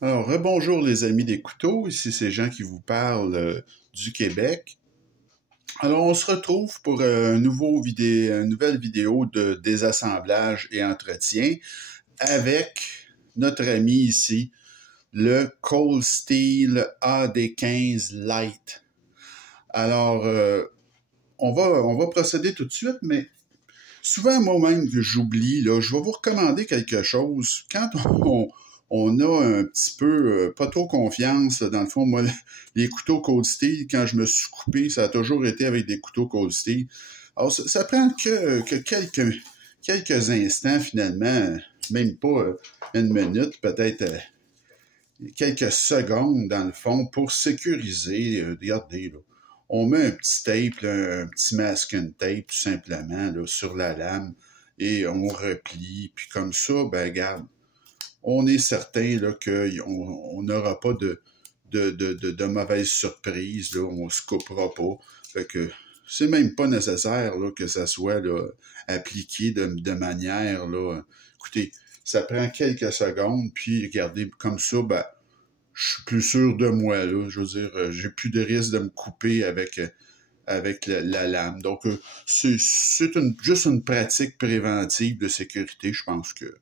Alors, rebonjour les amis des couteaux, ici c'est Jean qui vous parle du Québec. Alors, on se retrouve pour une nouvelle vidéo de désassemblage et entretien avec notre ami ici, le Cold Steel AD15 Lite. Alors, on va procéder tout de suite, mais souvent moi-même que j'oublie, là, je vais vous recommander quelque chose. Quand on a un petit peu pas trop confiance, dans le fond, moi, les couteaux Cold Steel, quand je me suis coupé, ça a toujours été avec des couteaux Cold Steel. Alors, ça prend que quelques instants, finalement, même pas une minute, peut-être quelques secondes, dans le fond, pour sécuriser. Regardez, là. On met un petit tape, là, un petit masking tape, tout simplement, là, sur la lame, et on replie, puis comme ça, ben, regarde, on est certain là, qu'on n'aura pas de mauvaises surprises, là, on se coupera pas. Fait que c'est même pas nécessaire là, que ça soit là, appliqué de manière, là, écoutez, ça prend quelques secondes, puis regardez, comme ça, ben, je suis plus sûr de moi, là. Je veux dire, j'ai plus de risque de me couper avec la lame. Donc, c'est juste une pratique préventive de sécurité. Je pense que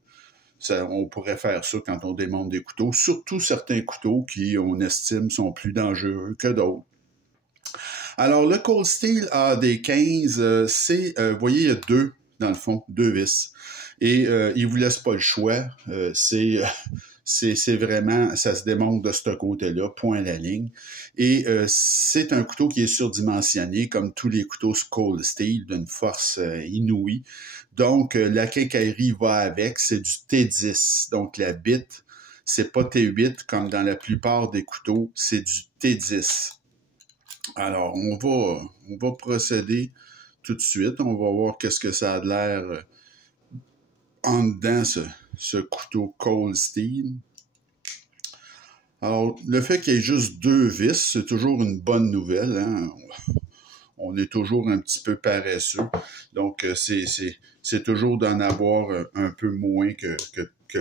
on pourrait faire ça quand on démonte des couteaux, surtout certains couteaux qui, on estime, sont plus dangereux que d'autres. Alors, le Cold Steel AD15, vous voyez, il y a dans le fond, deux vis. Et il vous laisse pas le choix. C'est vraiment, ça se démonte de ce côté-là, point à la ligne. Et c'est un couteau qui est surdimensionné, comme tous les couteaux Cold Steel, d'une force inouïe. Donc, la quincaillerie va avec, c'est du T10. Donc, la bite, c'est pas T8 comme dans la plupart des couteaux, c'est du T10. Alors, on va procéder tout de suite. On va voir qu'est-ce que ça a l'air en dedans, ce couteau Cold Steel. Alors, le fait qu'il y ait juste deux vis, c'est toujours une bonne nouvelle. Hein? On est toujours un petit peu paresseux. Donc, c'est toujours d'en avoir un peu moins que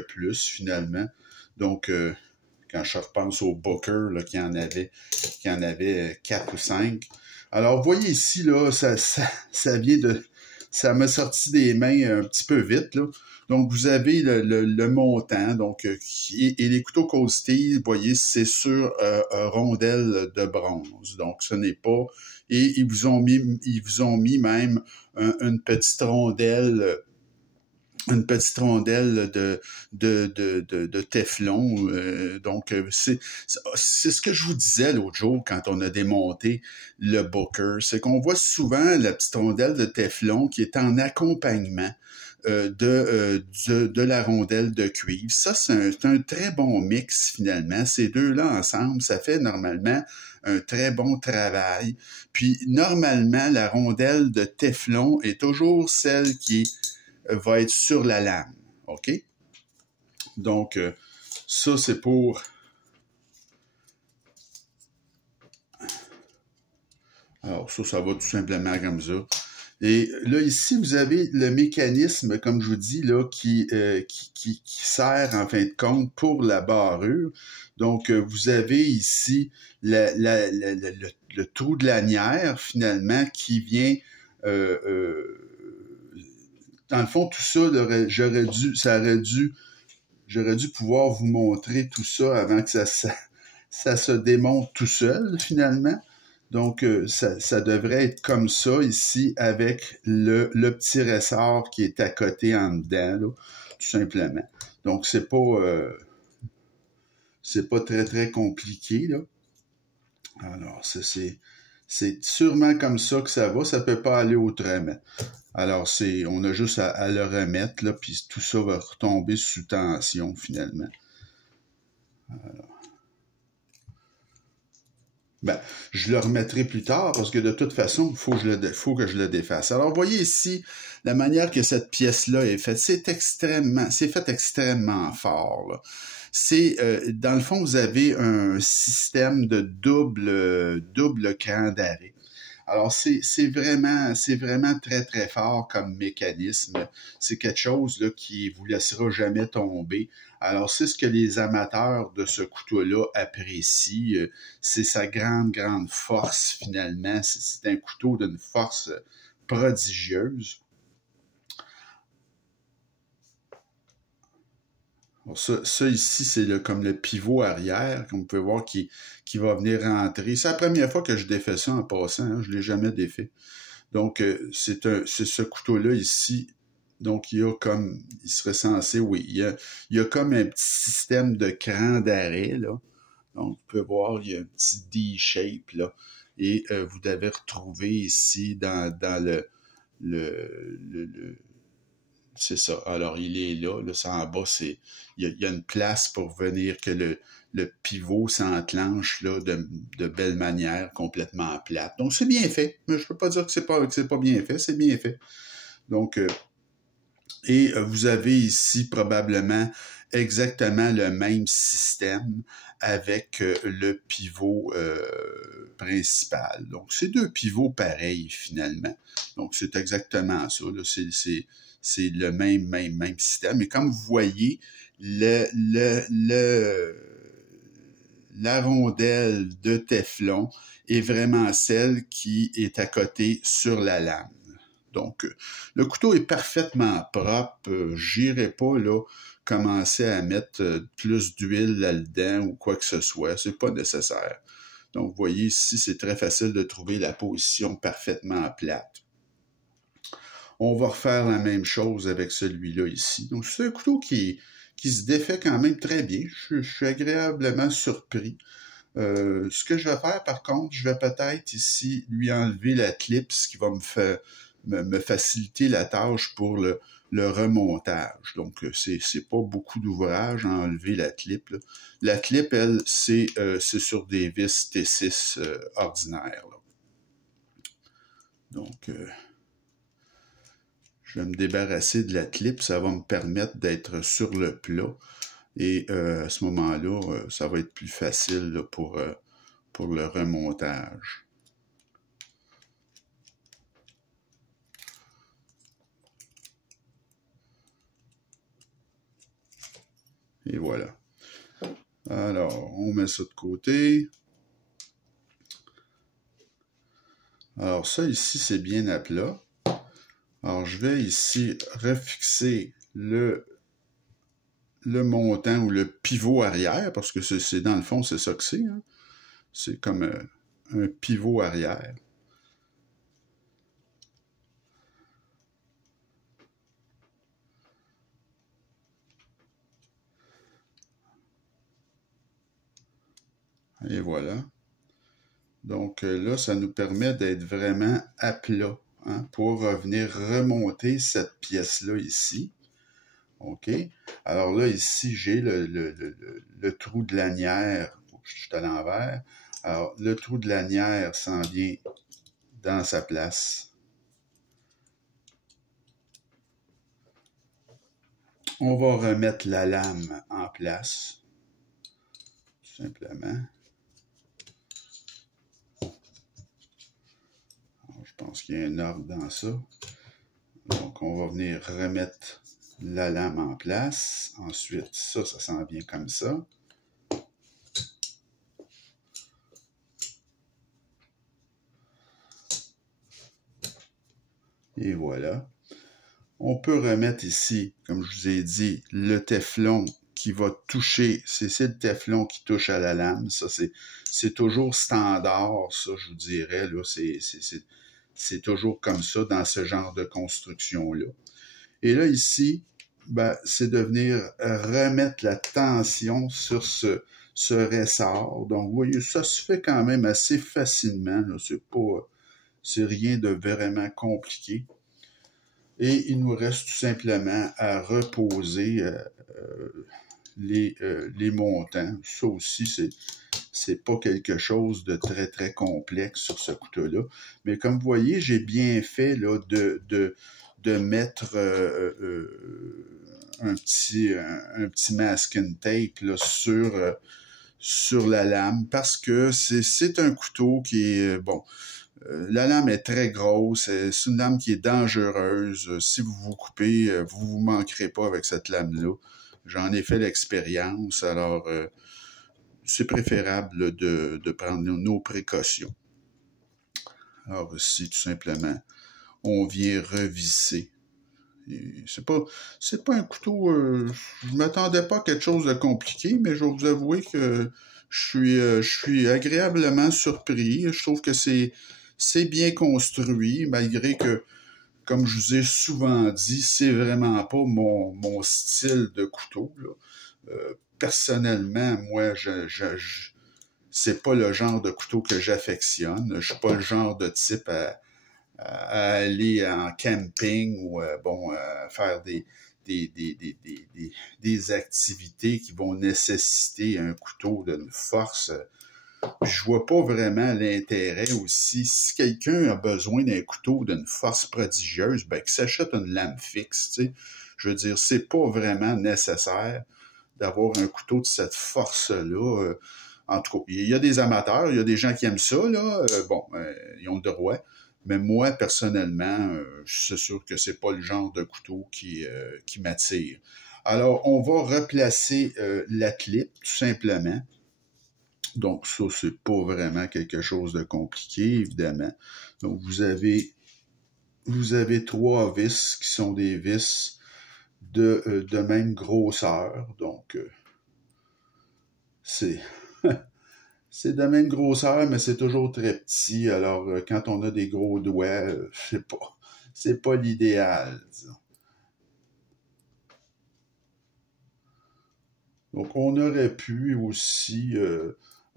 plus, finalement. Donc, quand je repense au Booker, là, qui en avait 4 ou 5. Alors, vous voyez ici, là, ça vient de... Ça m'a sorti des mains un petit peu vite, là. Donc, vous avez le montant, donc, et les couteaux Cold Steel, vous voyez, c'est sur rondelle de bronze. Donc, ce n'est pas... Et ils vous ont mis même une petite rondelle de Teflon. Donc, c'est ce que je vous disais l'autre jour quand on a démonté le Booker. C'est qu'on voit souvent la petite rondelle de Teflon qui est en accompagnement de la rondelle de cuivre. Ça, c'est un très bon mix, finalement. Ces deux-là ensemble, ça fait normalement un très bon travail. Puis, normalement, la rondelle de Teflon est toujours celle qui va être sur la lame. OK? Donc, ça, c'est pour... Alors, ça va tout simplement comme ça. Et là, ici, vous avez le mécanisme, comme je vous dis, là, qui sert, en fin de compte, pour la barrure. Donc, vous avez ici le trou de lanière, finalement, qui vient... dans le fond, tout ça, j'aurais dû pouvoir vous montrer tout ça avant que ça se démonte tout seul, finalement. Donc, ça devrait être comme ça ici avec le petit ressort qui est à côté en dedans, là, tout simplement. Donc, c'est pas très, très compliqué, là. Alors, c'est sûrement comme ça que ça va. Ça peut pas aller autrement. Alors, on a juste à le remettre, là, puis tout ça va retomber sous tension, finalement. Alors. Ben, je le remettrai plus tard parce que de toute façon, il faut que je le défasse. Alors, vous voyez ici la manière que cette pièce-là est faite. C'est fait extrêmement fort, là. Dans le fond, vous avez un système de double cran d'arrêt. Alors, c'est vraiment très, très fort comme mécanisme. C'est quelque chose là, qui vous laissera jamais tomber. Alors, c'est ce que les amateurs de ce couteau-là apprécient. C'est sa grande, grande force, finalement. C'est un couteau d'une force prodigieuse. Alors ça ici, c'est comme le pivot arrière, comme vous pouvez voir, qui va venir rentrer. C'est la première fois que je défais ça en passant, hein, je ne l'ai jamais défait. Donc, c'est ce couteau-là ici. Donc, il serait censé, oui, il y a comme un petit système de cran d'arrêt, là. Donc, vous pouvez voir, il y a un petit D-shape, là. Et vous devez retrouver ici dans le c'est ça. Alors, il est là. Là, ça en bas, il y a une place pour venir que le pivot s'enclenche là, de belle manière, complètement plate. Donc, c'est bien fait. Mais je ne peux pas dire que c'est pas bien fait. C'est bien fait. Donc, vous avez ici probablement exactement le même système avec le pivot principal. Donc, c'est deux pivots pareils finalement. Donc, c'est exactement ça. Là. C'est le même système. Et comme vous voyez, la rondelle de Teflon est vraiment celle qui est à côté sur la lame. Donc, le couteau est parfaitement propre. J'irai pas là commencer à mettre plus d'huile là-dedans ou quoi que ce soit. C'est pas nécessaire. Donc, vous voyez ici, c'est très facile de trouver la position parfaitement plate. On va refaire la même chose avec celui-là ici. Donc, c'est un couteau qui se défait quand même très bien. Je suis agréablement surpris. Ce que je vais faire, par contre, je vais peut-être ici lui enlever la clip, ce qui va me faciliter la tâche pour le remontage. Donc, c'est pas beaucoup d'ouvrage à enlever la clip. Là. La clip, elle, c'est sur des vis T6 ordinaires. Là. Donc, je vais me débarrasser de la clip. Ça va me permettre d'être sur le plat. Et à ce moment-là, ça va être plus facile là, pour le remontage. Et voilà. Alors, on met ça de côté. Alors, ça ici, c'est bien à plat. Alors, je vais ici refixer le montant ou le pivot arrière, parce que c'est dans le fond, c'est ça que c'est. Hein? C'est comme un pivot arrière. Et voilà. Donc là, ça nous permet d'être vraiment à plat hein, pour venir remonter cette pièce-là ici. OK? Alors là, ici, j'ai le trou de lanière. Je suis à l'envers. Alors, le trou de lanière s'en vient dans sa place. On va remettre la lame en place. Tout simplement. Alors, je pense qu'il y a un ordre dans ça. Donc, on va venir remettre la lame en place. Ensuite, ça s'en vient comme ça. Et voilà. On peut remettre ici, comme je vous ai dit, le téflon qui va toucher. C'est le téflon qui touche à la lame. Ça, c'est toujours standard, ça, je vous dirais. Là, c'est toujours comme ça dans ce genre de construction-là. Et là, ici, ben, c'est de venir remettre la tension sur ce ressort. Donc, vous voyez, ça se fait quand même assez facilement. C'est rien de vraiment compliqué. Et il nous reste tout simplement à reposer les montants. Ça aussi, c'est pas quelque chose de très, très complexe sur ce couteau-là. Mais comme vous voyez, j'ai bien fait là, de mettre un petit masking tape là, sur la lame parce que c'est un couteau qui est, bon, La lame est très grosse, c'est une lame qui est dangereuse. Si vous vous coupez, vous vous manquerez pas avec cette lame-là. J'en ai fait l'expérience, alors c'est préférable de prendre nos précautions. Alors ici, tout simplement, on vient revisser. C'est pas un couteau. Je m'attendais pas à quelque chose de compliqué, mais je vais vous avouer que je suis agréablement surpris. Je trouve que c'est bien construit, malgré que, comme je vous ai souvent dit, c'est vraiment pas mon style de couteau, là. Personnellement, moi, c'est pas le genre de couteau que j'affectionne. Je suis pas le genre de type à aller en camping ou faire des activités qui vont nécessiter un couteau d'une force. Je vois pas vraiment l'intérêt aussi. Si quelqu'un a besoin d'un couteau d'une force prodigieuse, ben qu'il s'achète une lame fixe, tu sais. Je veux dire, c'est pas vraiment nécessaire d'avoir un couteau de cette force-là. En tout cas, il y a des amateurs, il y a des gens qui aiment ça, là. Ils ont le droit. Mais moi, personnellement, c'est sûr que c'est pas le genre de couteau qui m'attire. Alors, on va replacer la clip, tout simplement. Donc, ça, c'est pas vraiment quelque chose de compliqué, évidemment. Donc, vous avez 3 vis qui sont des vis de même grosseur. Donc, c'est de même grosseur, mais c'est toujours très petit. Alors, quand on a des gros doigts, c'est pas l'idéal, disons. Donc, on aurait pu aussi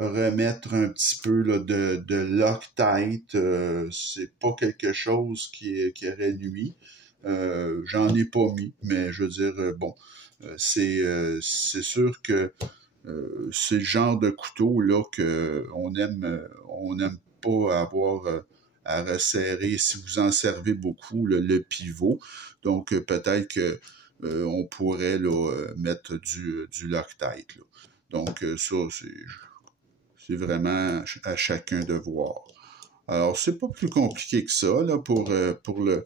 remettre un petit peu là, de Loctite. C'est pas quelque chose qui aurait nui. J'en ai pas mis, mais je veux dire, c'est sûr que c'est le genre de couteau là que on aime pas avoir à resserrer si vous en servez beaucoup le pivot. Donc peut-être que on pourrait là, mettre du Loctite. Là. Donc ça c'est vraiment à chacun de voir. Alors, c'est pas plus compliqué que ça là, pour le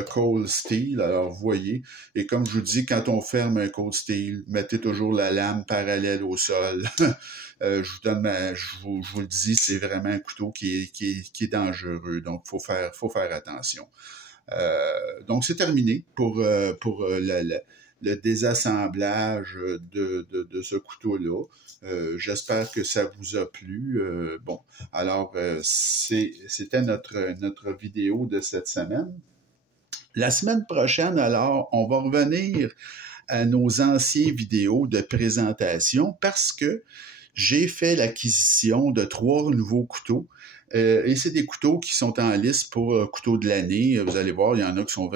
cold steel. Alors, vous voyez, et comme je vous dis, quand on ferme un cold steel, mettez toujours la lame parallèle au sol. Je vous le dis, c'est vraiment un couteau qui est dangereux, donc faut faire attention. Donc, c'est terminé pour le désassemblage de ce couteau-là. J'espère que ça vous a plu. Alors, c'était notre vidéo de cette semaine. La semaine prochaine, alors, on va revenir à nos anciennes vidéos de présentation parce que j'ai fait l'acquisition de 3 nouveaux couteaux. Et c'est des couteaux qui sont en liste pour couteaux de l'année. Vous allez voir, il y en a qui sont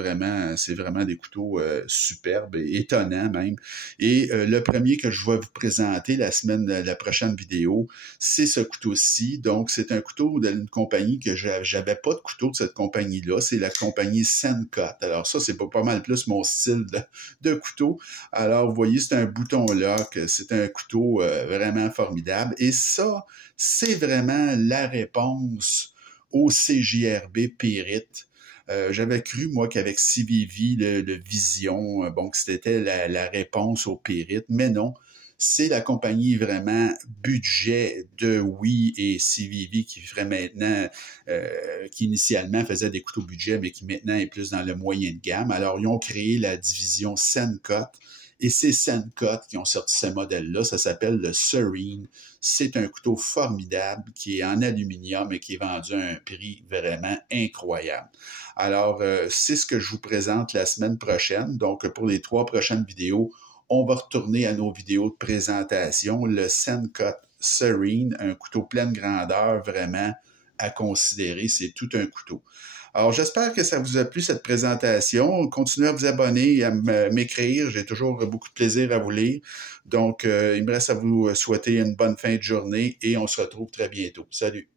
c'est vraiment des couteaux superbes et étonnants même. Et le premier que je vais vous présenter la prochaine vidéo, c'est ce couteau-ci. Donc, c'est un couteau d'une compagnie que j'avais pas de couteau de cette compagnie-là. C'est la compagnie Sencut. Alors ça, c'est pas mal plus mon style de couteau. Alors, vous voyez, c'est un bouton lock. C'est un couteau vraiment formidable. Et ça, c'est vraiment la réponse au CJRB Pyrite. J'avais cru, moi, qu'avec CVV, le Vision, que c'était la réponse au Pyrite, mais non. C'est la compagnie vraiment budget de Wii et CVV qui ferait maintenant, qui initialement faisait des couteaux budget, mais qui maintenant est plus dans le moyen de gamme. Alors, ils ont créé la division Sencut. Et c'est Sencut qui ont sorti ce modèle-là. Ça s'appelle le Serene. C'est un couteau formidable qui est en aluminium et qui est vendu à un prix vraiment incroyable. Alors, c'est ce que je vous présente la semaine prochaine. Donc, pour les 3 prochaines vidéos, on va retourner à nos vidéos de présentation. Le Sencut Serene, un couteau pleine grandeur, vraiment à considérer. C'est tout un couteau. Alors, j'espère que ça vous a plu, cette présentation. Continuez à vous abonner et à m'écrire. J'ai toujours beaucoup de plaisir à vous lire. Donc, il me reste à vous souhaiter une bonne fin de journée et on se retrouve très bientôt. Salut!